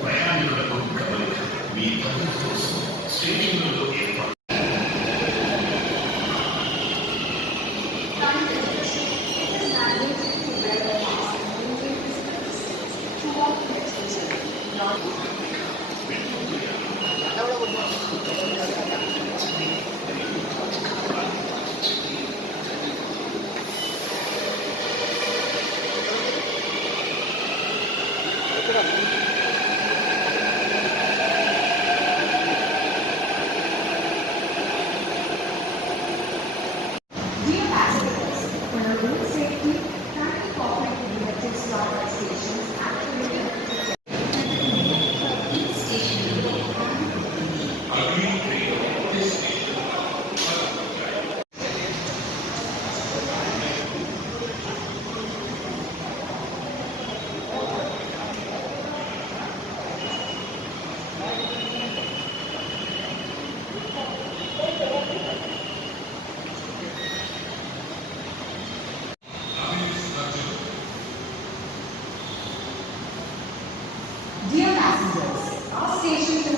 ప్రయాణికులకు గమనిక మీ భద్రత కోసం స్టేషన్లలో ఏర్పాటు Dear passengers, for your road safety, kindly cooperate with the electric stop at stations activated each station. Dear passengers, our station